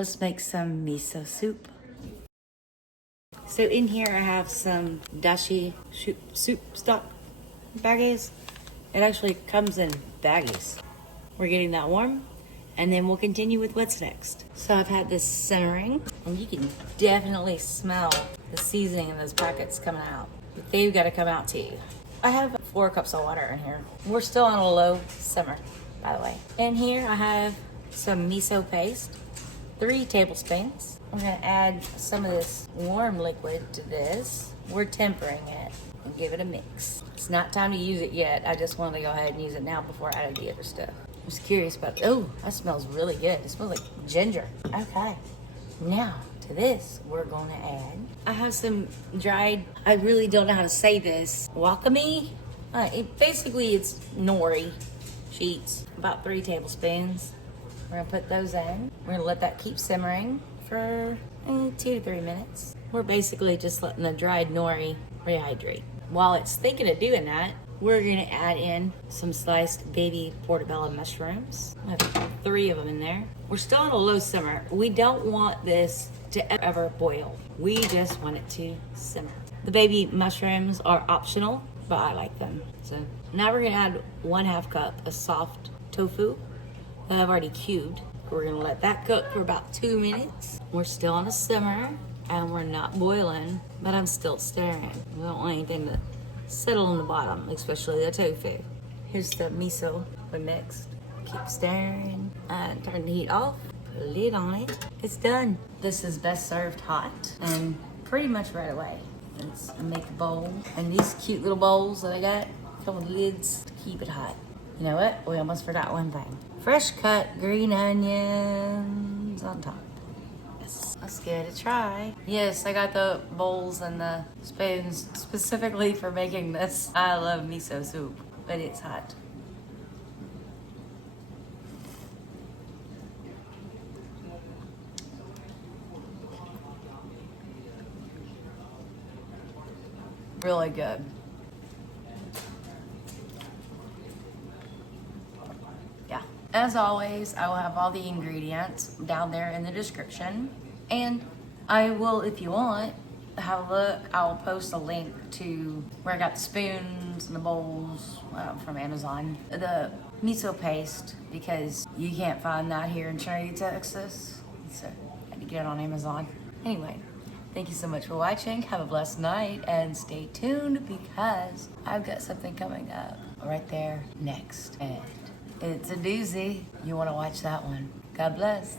Let's make some miso soup. So in here I have some dashi soup stock baggies. It actually comes in baggies. We're getting that warm, and then we'll continue with what's next. So I've had this simmering, and you can definitely smell the seasoning in those packets coming out. But they've got to come out too. I have 4 cups of water in here. We're still on a low simmer, by the way. In here I have some miso paste, 3 tablespoons. I'm gonna add some of this warm liquid to this. We're tempering it and give it a mix. It's not time to use it yet. I just wanted to go ahead and use it now before I added the other stuff. I was curious about, oh, that smells really good. It smells like ginger. Okay, now to this, we're gonna add, I have some dried, I really don't know how to say this, wakame? Basically it's nori sheets, about 3 tablespoons. We're gonna put those in. We're gonna let that keep simmering for 2 to 3 minutes. We're basically just letting the dried nori rehydrate. While it's thinking of doing that, we're gonna add in some sliced baby portobello mushrooms. I have 3 of them in there. We're still on a low simmer. We don't want this to ever boil. We just want it to simmer. The baby mushrooms are optional, but I like them. So now we're gonna add 1/2 cup of soft tofu that I've already cubed. We're gonna let that cook for about 2 minutes. We're still on a simmer and we're not boiling, but I'm still stirring. We don't want anything to settle on the bottom, especially the tofu. Here's the miso we mixed. Keep stirring and turn the heat off. Put a lid on it. It's done. This is best served hot and pretty much right away. Let's make a bowl. And these cute little bowls that I got come with lids to keep it hot. You know what? We almost forgot one thing. Fresh cut green onions on top. Yes, let's give it a try. Yes, I got the bowls and the spoons specifically for making this. I love miso soup, but it's hot. Really good. Yeah. As always, I will have all the ingredients down there in the description. And I will, if you want, have a look. I'll post a link to where I got the spoons and the bowls from Amazon. The miso paste, because you can't find that here in Trinity, Texas. So I had to get it on Amazon. Anyway. Thank you so much for watching. Have a blessed night and stay tuned because I've got something coming up right there next. And it's a doozy. You want to watch that one. God bless.